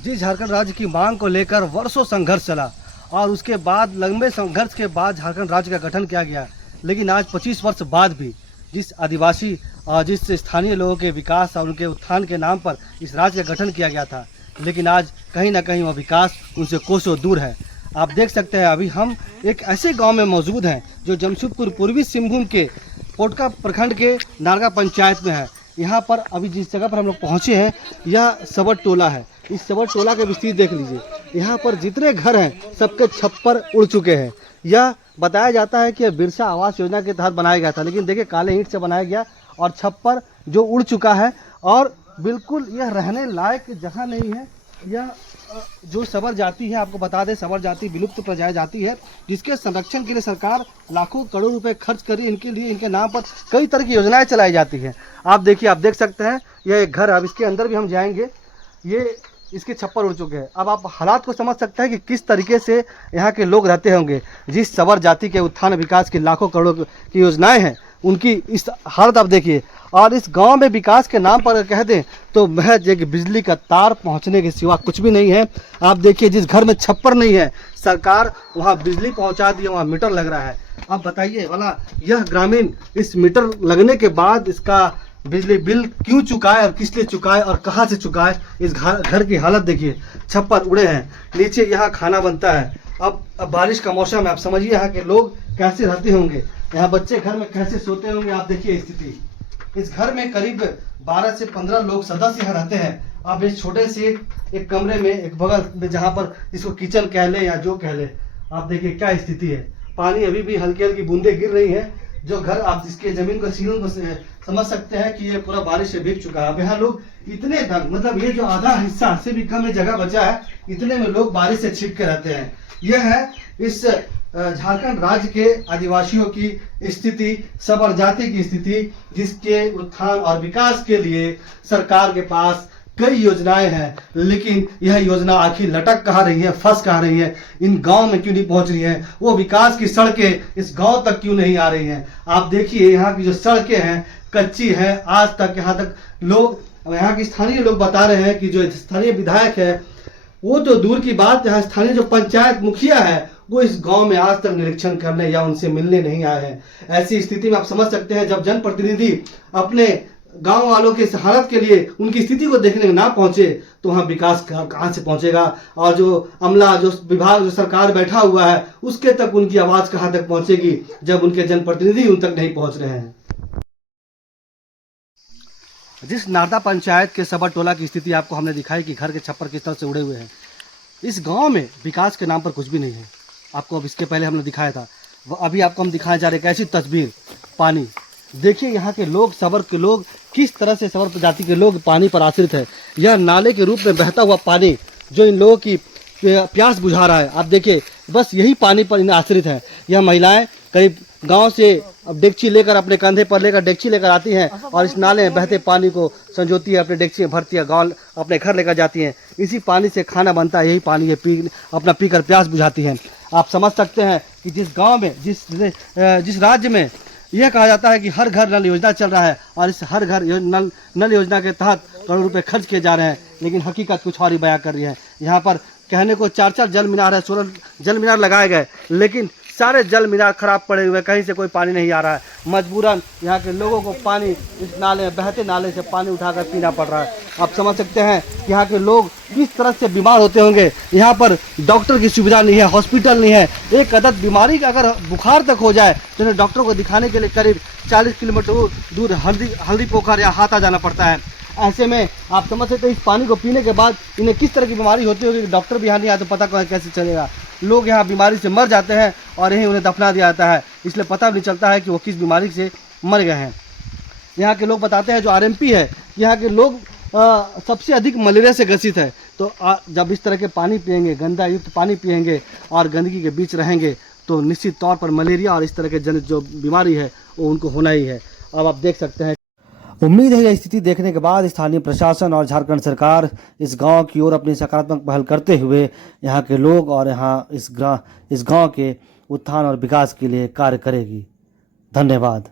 जिस झारखंड राज्य की मांग को लेकर वर्षों संघर्ष चला और उसके बाद लंबे संघर्ष के बाद झारखंड राज्य का गठन किया गया, लेकिन आज 25 वर्ष बाद भी जिस आदिवासी और जिस स्थानीय लोगों के विकास और उनके उत्थान के नाम पर इस राज्य का गठन किया गया था, लेकिन आज कहीं ना कहीं वह विकास उनसे कोसों दूर है। आप देख सकते हैं अभी हम एक ऐसे गांव में मौजूद हैं जो जमशेदपुर पूर्वी सिंहभूम के पोटका प्रखंड के नारगा पंचायत में है। यहाँ पर अभी जिस जगह पर हम लोग पहुँचे हैं यह सबर टोला है। इस सबर टोला के विस्तृत देख लीजिए, यहाँ पर जितने घर हैं सबके छप्पर उड़ चुके हैं। यह बताया जाता है कि यह बिरसा आवास योजना के तहत बनाया गया था, लेकिन देखिए काले ईंट से बनाया गया और छप्पर जो उड़ चुका है और बिल्कुल यह रहने लायक जगह नहीं है। यह जो सबर जाति है, आपको बता दें सबर जाति विलुप्त प्रजाति जाति है, जिसके संरक्षण के लिए सरकार लाखों करोड़ रुपए खर्च करी। इनके लिए इनके नाम पर कई तरह की योजनाएं चलाई जाती हैं। आप देखिए, आप देख सकते हैं यह एक घर है। अब इसके अंदर भी हम जाएंगे, ये इसके छप्पर उड़ चुके हैं। अब आप हालात को समझ सकते हैं कि किस तरीके से यहाँ के लोग रहते होंगे। जिस सबर जाति के उत्थान विकास की लाखों करोड़ की योजनाएं हैं, उनकी इस हालत आप देखिए। और इस गांव में विकास के नाम पर कह दें तो महज एक बिजली का तार पहुंचने के सिवा कुछ भी नहीं है। आप देखिए, जिस घर में छप्पर नहीं है, सरकार वहां बिजली पहुंचा दी है, वहां मीटर लग रहा है। अब बताइए भला यह ग्रामीण इस मीटर लगने के बाद इसका बिजली बिल क्यों चुकाए और किस लिए चुकाए और कहाँ से चुकाए। इस घर की हालत देखिए, छप्पर उड़े हैं, नीचे यहाँ खाना बनता है। अब बारिश का मौसम है, आप समझिए यहाँ के लोग कैसे रहते होंगे, यहाँ बच्चे घर में कैसे सोते होंगे। आप देखिए स्थिति, इस घर में करीब 12 से 15 लोग सदस्य यहाँ रहते हैं। अब इस छोटे से एक कमरे में, एक बगल में, जहाँ पर इसको किचन कह ले या जो कह ले, आप देखिए क्या स्थिति है। पानी अभी भी हल्की हल्की बूंदे गिर रही है। जो घर आप जिसके जमीन को सीलन को समझ सकते हैं कि ये पूरा बारिश से भीग चुका है। अब यहाँ लोग इतने मतलब ये जो आधा हिस्सा से भी कम जगह बचा है, इतने में लोग बारिश से छिप के रहते हैं। यह है इस झारखंड राज्य के आदिवासियों की स्थिति, सबर जाति की स्थिति, जिसके उत्थान और विकास के लिए सरकार के पास कई योजनाएं हैं, लेकिन यह योजना आखिर लटक कहाँ रही है, फंस कहाँ रही है, इन गांव में क्यों नहीं पहुंच रही है, वो विकास की सड़कें इस गांव तक क्यों नहीं आ रही हैं। आप देखिए यहाँ की जो सड़कें हैं कच्ची हैं। आज तक यहाँ तक लोग, यहाँ के स्थानीय लोग बता रहे हैं कि जो स्थानीय विधायक है, वो तो दूर की बात, यहाँ स्थानीय जो पंचायत मुखिया है वो इस गांव में आज तक निरीक्षण करने या उनसे मिलने नहीं आए हैं। ऐसी स्थिति में आप समझ सकते हैं, जब जनप्रतिनिधि अपने गांव वालों के हालत के लिए उनकी स्थिति को देखने ना पहुंचे तो वहां विकास कहां से पहुंचेगा। और जो अमला, जो विभाग, जो सरकार बैठा हुआ है, उसके तक उनकी आवाज कहां तक पहुंचेगी जब उनके जनप्रतिनिधि उन तक नहीं पहुंच रहे हैं। जिस नारदा पंचायत के सबर टोला की स्थिति आपको हमने दिखाई कि घर के छप्पर किस तरह से उड़े हुए हैं, इस गांव में विकास के नाम पर कुछ भी नहीं है। आपको अब इसके पहले हमने दिखाया था, अभी आपको हम दिखाए जा रहे हैं कैसी तस्वीर। पानी देखिए, यहाँ के लोग, सबर के लोग, किस तरह से सबर प्रजाति के लोग पानी पर आश्रित है। यह नाले के रूप में बहता हुआ पानी जो इन लोगों की प्यास बुझा रहा है। आप देखिए, बस यही पानी पर इन्हें आश्रित है। यह महिलाएं करीब गांव से अब डेगची लेकर, अपने कंधे पर लेकर डेगची लेकर आती हैं और इस नाले में बहते पानी को संजोती है, अपने डेगची में भरती है, गाँव अपने घर लेकर जाती हैं। इसी पानी से खाना बनता है, यही पानी ये अपना पीकर प्यास बुझाती हैं। आप समझ सकते हैं कि जिस गाँव में, जिस राज्य में यह कहा जाता है कि हर घर नल योजना चल रहा है और इस हर घर नल योजना के तहत करोड़ रुपए खर्च किए जा रहे हैं, लेकिन हकीकत कुछ और ही बयां कर रही है। यहाँ पर कहने को 4-4 जल मीनार है, 16 जल मीनार लगाए गए, लेकिन सारे जल मीनार खराब पड़े हुए, कहीं से कोई पानी नहीं आ रहा है। मजबूरन यहाँ के लोगों को पानी इस नाले, बहते नाले से पानी उठाकर पीना पड़ रहा है। आप समझ सकते हैं कि यहाँ के लोग किस तरह से बीमार होते होंगे। यहाँ पर डॉक्टर की सुविधा नहीं है, हॉस्पिटल नहीं है। एक अदद बीमारी का अगर बुखार तक हो जाए तो इन्हें डॉक्टरों को दिखाने के लिए करीब 40 किलोमीटर दूर हल्दी पोखर या हाथा जाना पड़ता है। ऐसे में आप समझ सकते हैं इस पानी को पीने के बाद इन्हें किस तरह की बीमारी होती होगी। डॉक्टर भी यहाँ नहीं आए तो पता कैसे चलेगा। लोग यहाँ बीमारी से मर जाते हैं और यहीं उन्हें दफना दिया जाता है, इसलिए पता भी नहीं चलता है कि वो किस बीमारी से मर गए हैं। यहाँ के लोग बताते हैं, जो आरएमपी है, यहाँ के लोग सबसे अधिक मलेरिया से ग्रसित है। तो जब इस तरह के पानी पिएंगे, गंदा युक्त पानी पिएंगे और गंदगी के बीच रहेंगे तो निश्चित तौर पर मलेरिया और इस तरह के जनित जो बीमारी है वो उनको होना ही है। अब आप देख सकते हैं। उम्मीद है यह स्थिति देखने के बाद स्थानीय प्रशासन और झारखंड सरकार इस गांव की ओर अपनी सकारात्मक पहल करते हुए यहाँ के लोग और यहाँ इस गांव के उत्थान और विकास के लिए कार्य करेगी। धन्यवाद।